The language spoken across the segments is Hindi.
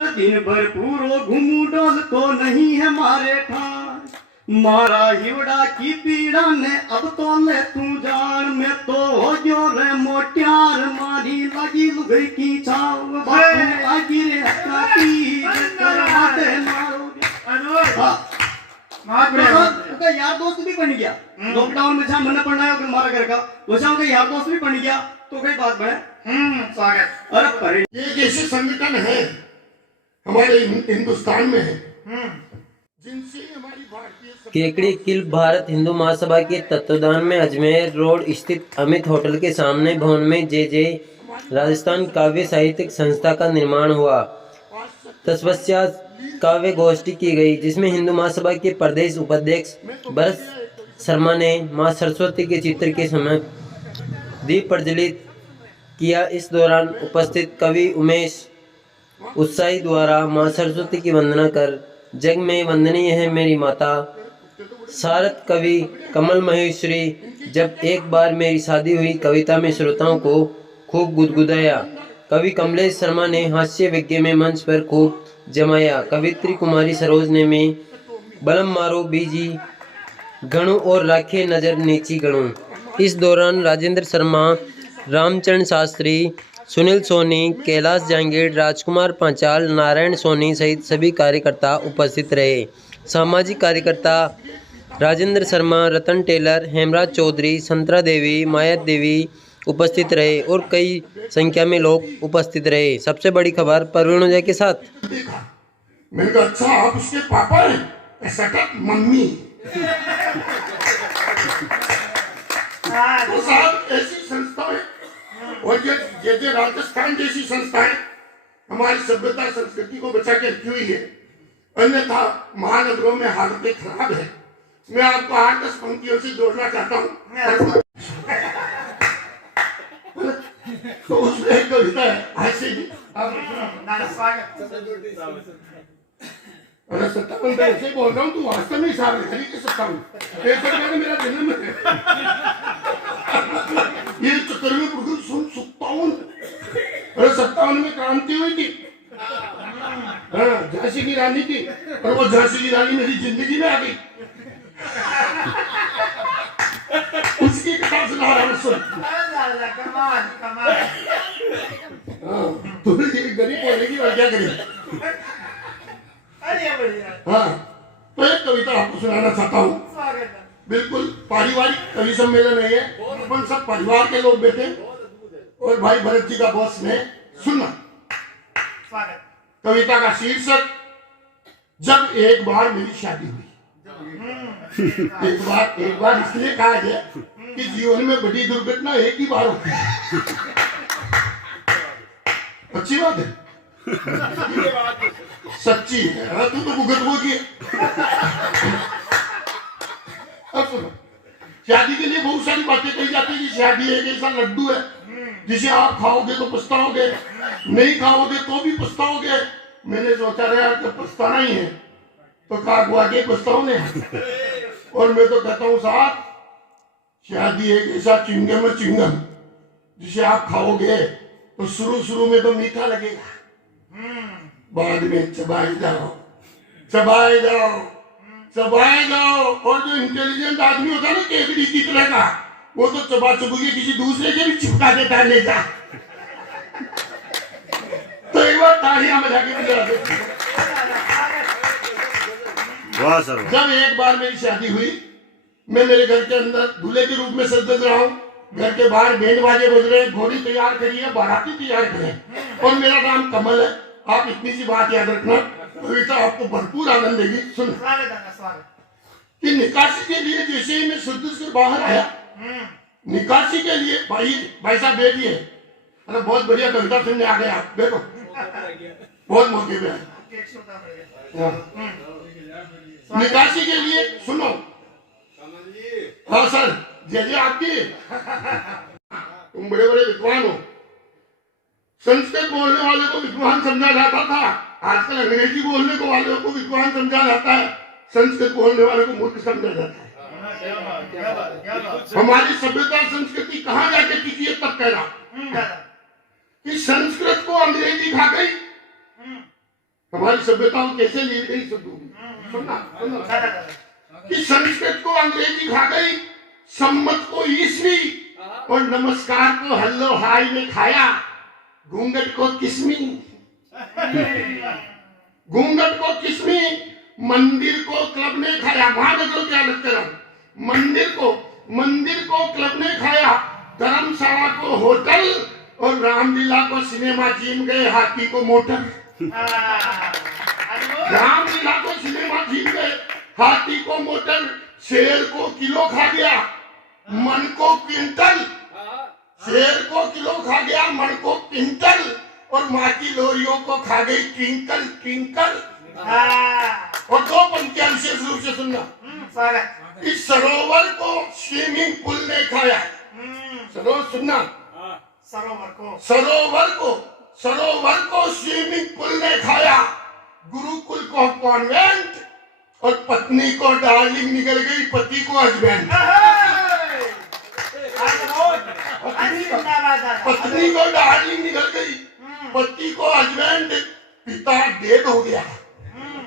दिन भर पूरो घूमू डोल तो नहीं है मारे ठार, मारा हिवड़ा की पीड़ा ने अब तो ले तू जान, में तो हो गयो रे मोटियार, मारी लगी लुगई की छाव, बापू लागी रे काटी कर माते मारोगे। तो यार दोस्त भी बन गया, लॉकडाउन में जहाँ मन पड़ना है मारा घर का, वैसा उनका यार दोस्त भी बन गया, तो कोई बात बने। स्वागत। अरे पर ये एक ऐसे संगठन है हमारे हिंदुस्तान में है जिनसे हमारी भारतीय केकड़ी किल भारत हिंदू महासभा के तत्वाधान में अजमेर रोड स्थित अमित होटल के सामने भवन में जे राजस्थान काव्य साहित्यिक संस्था का निर्माण हुआ। तत्पश्चात काव्य गोष्ठी की गई, जिसमें हिंदू महासभा के प्रदेश उपाध्यक्ष भरत शर्मा ने मां सरस्वती के चित्र के समय दीप प्रज्वलित किया। इस दौरान उपस्थित कवि उमेश उत्साही द्वारा मां सरस्वती की वंदना कर जग में वंदनीय है मेरी माता, सारथ कवि कमल महेश्वरी जब एक बार मेरी शादी हुई कविता में श्रोताओं को खूब गुदगुदाया। कवि कमलेश शर्मा ने हास्य विज्ञ में मंच पर खूब जमाया। कवित्री कुमारी सरोज ने में बलम मारो बीजी गणु और राखे नजर नीची गणु। इस दौरान राजेंद्र शर्मा, रामचरण शास्त्री, सुनील सोनी, कैलाश जांगीर, राजकुमार पांचाल, नारायण सोनी सहित सभी कार्यकर्ता उपस्थित रहे। सामाजिक कार्यकर्ता राजेंद्र शर्मा, रतन टेलर, हेमराज चौधरी, संतरा देवी, माया देवी उपस्थित रहे और कई संख्या में लोग उपस्थित रहे। सबसे बड़ी खबर परवीन ओझा के साथ। देखा मैंने कहा अच्छा आप उसके पापा हैं? ऐसा क्या मम्मी? तो साहब ऐसी संस्था है और ये राजस्थान जैसी संस्थाएं हमारी सभ्यता संस्कृति को बचा के रखी हुई है, अन्यथा महानगरों में हालतें खराब है। मैं आपको 8-10 पंक्तियों से जोड़ना चाहता हूँ। तो उसमें एक कविता है ऐसे ही, अरे 57 पे ऐसे बोल रहा हूँ, तू वास्तव में सारे खरी के 57 मेरा जन्म है। ये 57 अरे 57 में क्रांति हुई थी, हाँ झांसी की रानी थी, और वो झांसी की रानी मेरी जिंदगी में आ गई। उसकी कथा सुना रहा हूँ, सुन। तो ये गरीब बोलेगी और क्या करेगी? हाँ तो एक कविता आपको सुनाना चाहता हूँ। बिल्कुल पारिवारिक कवि सम्मेलन है ये, अपन सब परिवार के लोग बैठे और भाई भरत जी का बॉस में सुनना। कविता का शीर्षक जब एक बार मेरी शादी हुई। एक बार इसलिए कहा गया कि जीवन में बड़ी दुर्घटना एक ही बार होती है। अच्छी बात है, सच्ची है, तू तो भुगत होगी। अब सुनो, शादी के लिए बहुत सारी बातें कही जाती है कि शादी एक ऐसा लड्डू है जिसे आप खाओगे तो पछताओगे, नहीं खाओगे तो भी पछताओगे। मैंने सोचा रहा यार तो पछताना ही है तो खा खुआ के पछताओ ने। और मैं तो कहता हूँ साहब, शादी एक ऐसा चिंगम है, चिंगम जिसे आप खाओगे तो शुरू में तो मीठा लगेगा, बाद में चबाए जाओ चबाए जाओ चबाए जाओ। और जो इंटेलिजेंट आदमी होता है ना केकड़ी की तरह का, वो तो चबा चबुके किसी दूसरे के भी चिपका देता है ले जा। तो एक बार तालियां बजा के बजा दो। वाह सर। जब एक बार मेरी शादी हुई, मैं मेरे घर के अंदर दूल्हे के रूप में सज रहा हूँ, घर के बाहर बैंड बाजे बज रहे हैं, घोड़ी तैयार करी है, बाराती तैयार करें और मेरा नाम कमल है। आप इतनी सी बात याद रखना, कविता आपको भरपूर आनंद देगी। सुन कि निकासी के लिए जैसे ही मैं शुद्ध से बाहर आया, निकासी के लिए भाई साहब बैठिए, अरे बहुत बढ़िया कविता सुनने आ गए आप, देखो बहुत मौके पे है। निकासी के लिए सुनो। हाँ सर, जय आपकी, तुम बड़े बड़े विद्वान हो। संस्कृत बोलने वाले को विद्वान समझा जाता था, आजकल अंग्रेजी बोलने को वाले को विद्वान समझा जाता है, संस्कृत बोलने वाले को मूर्ख समझा जाता है। हमारी सभ्यता संस्कृति कहाँ जाके टिकी है तब कहना कि संस्कृत को अंग्रेजी खा गई हमारी सभ्यताओं कैसे ले गई सब सुनना कि संस्कृत को अंग्रेजी खा गई, सम्मत को ईसवी और नमस्कार को हल्लो हाय में खाया, घूंघट को किस्मी, घूंघट को किस्मी, मंदिर को क्लब ने खाया। वहां देखो क्या लगता है, मंदिर को क्लब ने खाया, धर्मशाला को होटल और रामलीला को सिनेमा जीन गए, हाथी को मोटर। रामलीला को सिनेमा जीन गए, हाथी को मोटर, शेर को किलो खा गया, मन को क्विंटल, शेर को किलो खा गया, मन को क्विंटल, और माँ की लोरियों को खा गई ट्विंकल ट्विंकल। और दो पंक्तियां विशेष रूप से सुनना, इस सरोवर को स्विमिंग पूल ने खाया। सुनना, सरोवर को स्विमिंग पूल ने खाया, गुरुकुल को कॉन्वेंट, और पत्नी को डार्लिंग निकल गई, पति को हस्बैंड। पत्नी को डार्लिंग निकल गई, पति को हस्बैंड। पिता डेड हो गया,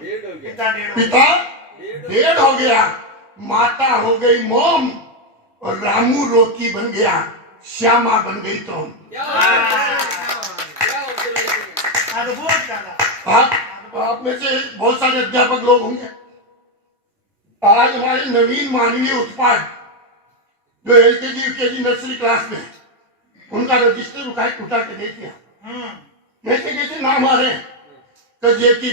पिता डेड हो गया, माता हो गई मोम, और रामू रोकी बन गया, श्यामा बन गई तोम। आप में से बहुत सारे अध्यापक लोग होंगे, आज हमारे नवीन मानवीय उत्पाद जो एलकेजी यूकेजी नर्सरी क्लास में, उनका रजिस्टर उठा के दे दिया। कैसे नाम आ रहे हैं, तो जेकी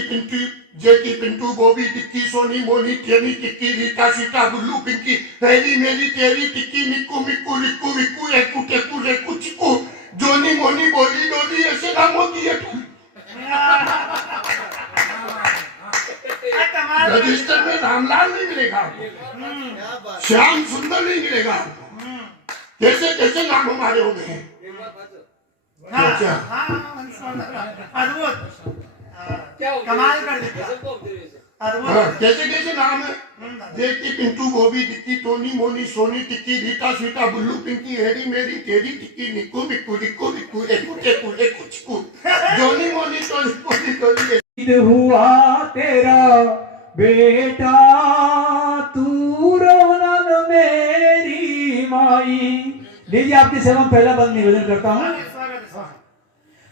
पिंटू बॉबी टिक्की सोनी मोनी टेनी टिक्की रीता सीता बुल्लू पिंकी पहली मेरी तेरी टिक्की मिक्कू मिक्कू रिक्कू विक्कू एकू टेकू रेकू चिक्कू जोनी मोनी बोली डोली, ऐसे नामों की है। रजिस्टर में रामलाल नहीं मिलेगा, श्याम सुंदर नहीं मिलेगा। कैसे कैसे नाम हमारे हो गए हैं। कमाल कर देता। कैसे कैसे नाम है, जेकी पिंटू बॉबी टिक्की टोनी मोनी सोनी टिक्की रीता सीता बुल्लू पिंकी हेरी मेरी तेरी टिक्की निक्कू बिक्कू रिक्कू बिक्कू एकू टेकू एकू चिक्कू जोनी मोनी टोनी टोनी। ईद हुआ तेरा बेटा तू रोनन मेरी माई। लीजिए आपकी सेवा में पहला बंद निवेदन करता हूँ।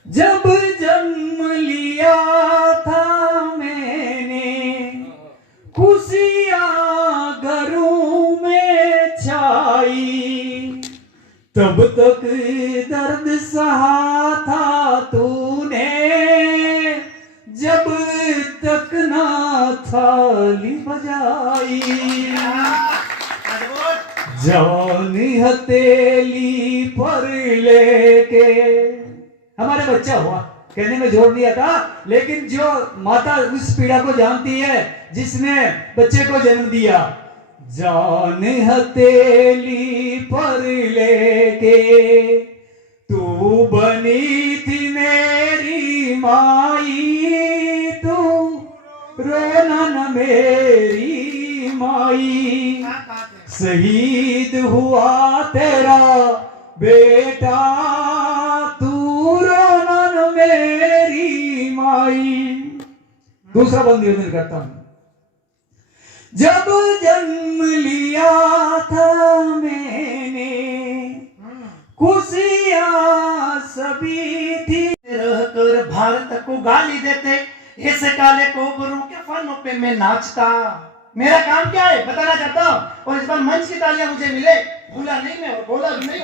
जब जन्म लिया था मैंने खुशियाँ घरों में छाई, तब तक दर्द सहा था तूने, जब तक ना थाली बजाई। जान हथेली पर लेके, हमारे बच्चा हुआ कहने में जोर दिया था, लेकिन जो माता उस पीड़ा को जानती है जिसने बच्चे को जन्म दिया। जान हथेली पर लेके तू बनी थी मेरी माई, तू रोना न मेरी माई। शहीद हुआ तेरा बेटा तू रोना न मेरी माई। दूसरा बंद निवेदन करता हूं। जब जन्म लिया था मैंने खुशियां सभी थी, रहकर भारत को गाली देते, ऐसे काले कोबरों के फनों पे मैं नाचता। मेरा काम क्या है बताना चाहता हूँ, और इस बार मंच की तालियां मुझे मिले। भूला नहीं मैं और बोला भी नहीं,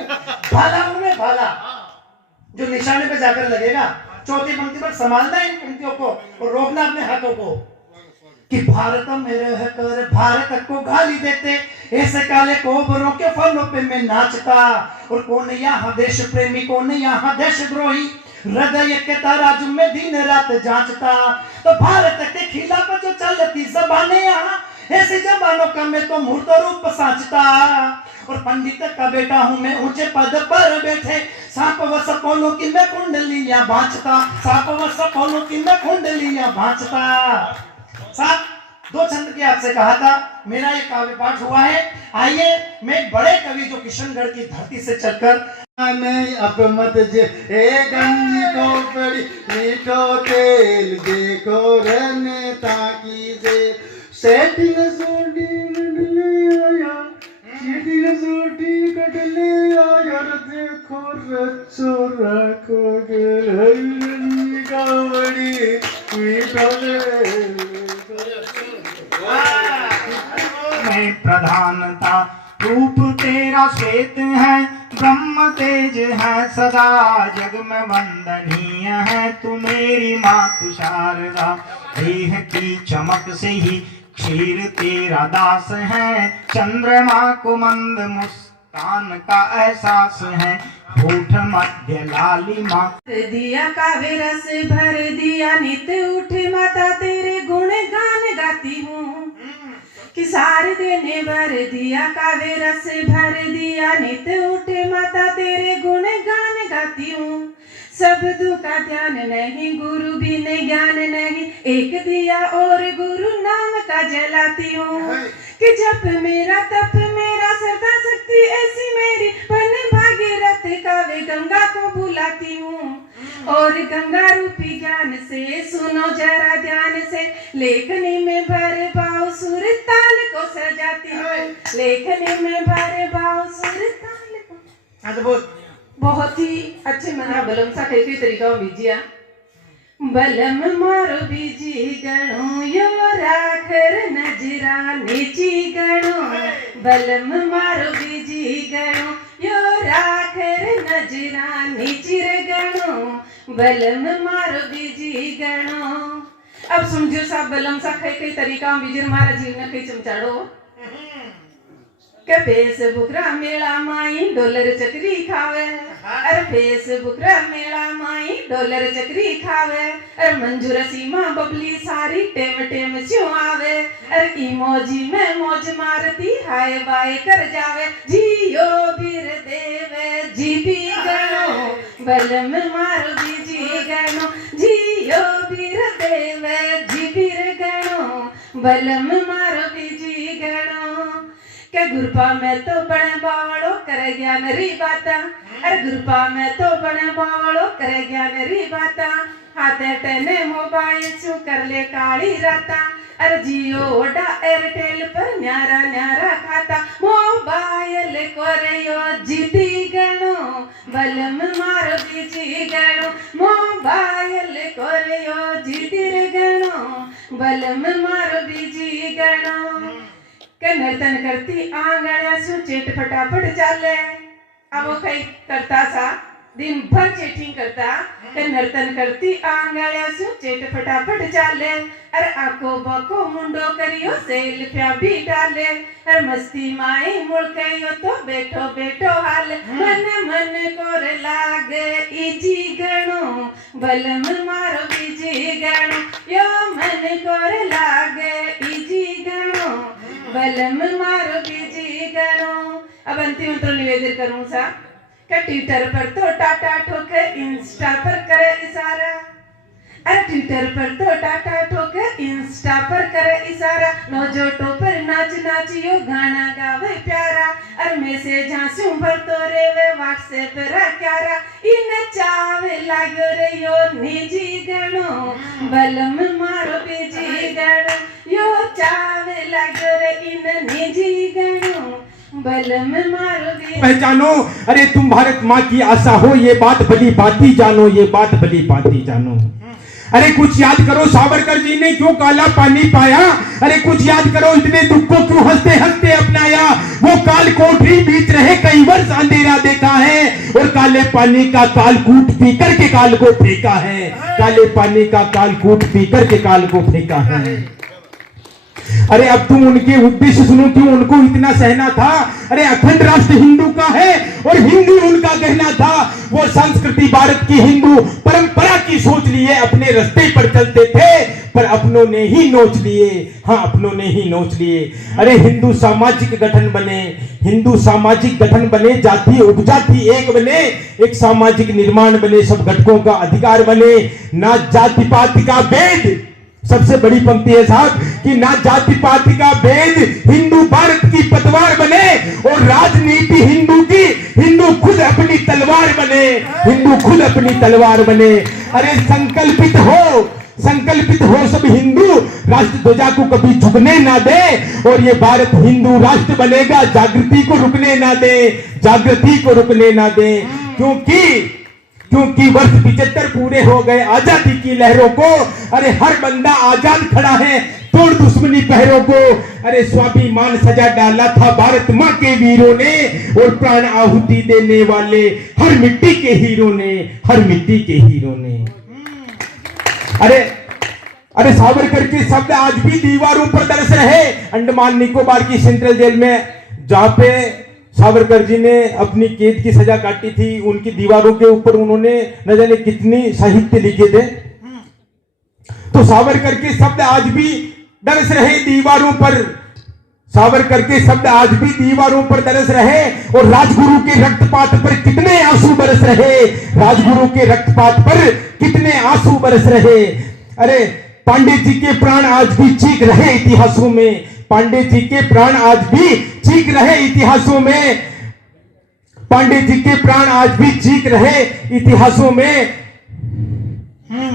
भाला हूं मैं, भाला जो निशाने पे जाकर लगेगा। चौथी पंक्ति पर संभालना है इन पंक्तियों को और रोकना अपने हाथों को कि भारत में रहकर भारत को गाली देते, ऐसे काले कोबरों के फनों पे मैं नाचता। और कौन यहाँ देश प्रेमी, कौन यहाँ देशद्रोही, हृदय के तराजू में दिन रात जांचता। तो भारत के खिलाफ जो चलती जबानें यहाँ, ऐसी जबानों का मैं तो मूर्त रूप साचता। और पंडित का बेटा हूँ मैं, ऊंचे पद पर बैठे, सांप व सपोलों की मैं कुंडलियां बांचता, सांप व सपोलों की मैं कुंडलियां बांचता। साथ दो छंद के आपसे कहा था, मेरा ये काव्य पाठ हुआ है। आइए मैं एक बड़े कवि जो किशनगढ़ की धरती से चलकर नहीं अब मत जे ए गंज को पड़ी मीठो तेल देखो रहने ताकि से सेटिंग सूटी कटले आया सेटिंग सूटी कटले आया देखो रचो रखो गरई का बड़ी मीठो तेल में प्रधानता रूप तेरा श्वेत है ब्रह्म तेज है सदा जग में वंदनीय है तू मेरी मातु शारदा देह की चमक से ही क्षीर तेरा दास है चंद्रमा को मंद मुस्कान का एहसास है होठ मध्य लालिमा दिया काव्य रस भर दिया नित उठ माता तेरे गुण गान गाती हूँ कि सार देने भर दिया काव्य रस भर दिया नित उठ माता तेरे गुण गान गाती हूँ शब्दों का ध्यान नहीं गुरु बिन ज्ञान नहीं एक दिया और गुरु नाम का जलाती हूँ कि जप मेरा तप मेरा श्रद्धा शक्ति ऐसी मेरी पन भागीरथ काव्य गंगा को बुलाती हूँ और गंगा रूपी ज्ञान से सुनो जरा ध्यान से लेखनी में भर भाव सुर ताल को सजाती हूँ लेखनी में भर भाव सुर ताल को बहुत ही अच्छे मना बलम सा कई तरीका बीजिया बलम मारो बीजी गणो यो राखर नजरा नीची गणो बलम मारो बीजी गणो यो राखर नजरा नीचिर गणो बलम मारो बीजी गणो। अब समझो सा बलम सा कई तरीका बीजर मारा जीवन कई चमचाड़ो के फेसबुक रा मेला माई डॉलर चक्री खावे अरे फेसबुक रा मेला माई डॉलर चक्री खावे अरे मंजूर सीमा बबली सारी टेम टेम स्यों आवे अरे इमोजी में मौज मारती हाय बाय कर जावे जियो बीर देवे जीबी गणो बलम मारो बीजी गणो जियो बीर देवे जीबीर गणो बलम मारो बीजी गणो के गुरपा में तो बड़े बावड़ो करे ज्ञान री बाता अरे गुरपा में तो बड़े बावड़ो करे ज्ञान री बाता हाथे टेने मोबाइल चू कर ले काली राता अरे जियो ओडा एयरटेल पर न्यारा न्यारा खाता मोबाइल कोरियो जीती गणो बलम मारो बीजी गणो मोबाइल कोरियो जीती गणो बलम मारो बीजी गणो के नर्तन करती आंगण्या सु चेट फटाफट चाले अब वो कई करता सा दिन भर चेटिंग करता के नर्तन करती आंगण्या सु चेट फटाफट चाले अरे आको बको मुंडो करियो सेल्फिया भी डाले अरे मस्ती माई मुड़कइयो तो बैठो बैठो हाल मन मन कोर लागे इजी गणो बलम मारो बीजी गणो यो मन कोर लागे इजी गणो बलम मारो बीजी गणो। अब अंतिम मंत्र निवेदन करूं सा कि ट्विटर पर तो टाटा ठोके इंस्टा पर करे इशारा अरे ट्विटर पर तो टाटा ठोके इंस्टा पर करे इशारा नोजोटो पर नाच नाचियो गाना गावे प्यारा अरे मैसेज हास्यूं भरतो रेवे व्हाट्सएप रा क्यारा इन चावे लाग्यो रे यो निजी गणो बलम मारो बीजी गणो यो चावे लाग्यो रे इन निजी गणो बलम मारो बीजी पहचानो अरे तुम भारत माँ की आशा हो ये बात भली भांति जानो ये बात भली भांति जानो अरे कुछ याद करो सावरकर जी ने क्यों काला पानी पाया अरे कुछ याद करो इतने दुख को क्यों हंसते हंसते अपनाया वो काल कोठरी बीच रहे कई वर्ष अंधेरा देखा है और काले पानी का कालकूट पी करके काल को फेंका है काले पानी का कालकूट पी करके काल को फेंका है। अरे अब तुम उनके उद्देश्य सुनो क्यों उनको इतना सहना था अरे अखंड राष्ट्र हिंदू का है और हिंदू उनका कहना था वो संस्कृति भारत की हिंदू परंपरा की सोच लिए अपने रास्ते पर चलते थे पर अपनों ने ही नोच लिए हाँ अपनों ने ही नोच लिए। अरे हिंदू सामाजिक गठन बने हिंदू सामाजिक गठन बने जाति उपजाति एक बने एक सामाजिक निर्माण बने सब घटकों का अधिकार बने ना जाति पाति का भेद। सबसे बड़ी पंक्ति है साहब कि ना जाति पाति का भेद, हिंदू भारत की पतवार बने और राजनीति हिंदू की, हिंदू खुद अपनी तलवार बने, हिंदू खुद अपनी तलवार बने। अरे संकल्पित हो सब हिंदू, राष्ट्र ध्वजा को कभी झुकने ना दे और ये भारत हिंदू राष्ट्र बनेगा, जागृति को रुकने ना दे, जागृति को रुकने ना दे। क्योंकि वर्ष 75 पूरे हो गए आजादी की लहरों को। अरे हर बंदा आजाद खड़ा है, तोड़ दुश्मनी पहरों को। अरे स्वाभिमान सजा डाला था भारत माँ के वीरों ने और प्राण आहुति देने वाले हर मिट्टी के हीरो ने, हर मिट्टी के हीरो ने। अरे सावरकर के शब्द आज भी दीवारों पर दर्ज रहे। अंडमान निकोबार की सेंट्रल जेल में जहां पे सावरकर जी ने अपनी कैद की सजा काटी थी, उनकी दीवारों के ऊपर उन्होंने न जाने कितनी साहित्य लिखे थे। तो सावरकर के शब्द आज भी दर्ज रहे दीवारों पर, सावरकर के शब्द आज भी दीवारों पर दर्ज रहे। और राजगुरु के रक्तपात पर कितने आंसू बरस रहे, राजगुरु के रक्तपात पर कितने आंसू बरस रहे। अरे पांडे जी के प्राण आज भी चीख रहे इतिहासों में, पांडे जी के प्राण आज भी चीख रहे इतिहासों में, पांडे जी के प्राण आज भी चीख रहे इतिहासों में।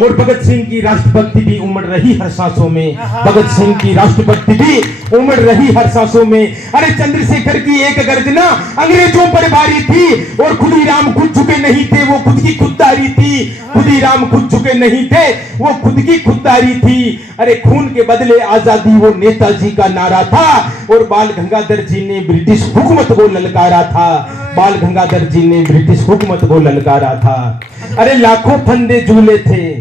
और भगत सिंह की राष्ट्रभक्ति भी उमड़ रही हर सांसों में, भगत सिंह की राष्ट्रभक्ति भी उमड़ रही हर सांसों में। अरे चंद्रशेखर की एक गर्जना अंग्रेजों पर भारी थी और खुदीराम खुद झुके नहीं थे, वो खुद की खुददारी थी। खुदीराम खुद झुके नहीं थे, वो खुद की खुददारी थी। अरे खून के बदले आजादी वो नेताजी का नारा था और बाल गंगाधर जी ने ब्रिटिश हुकूमत को ललकारा था, बाल गंगाधर जी ने ब्रिटिश हुकूमत को ललकारा था। अरे लाखों फंदे झूले थे,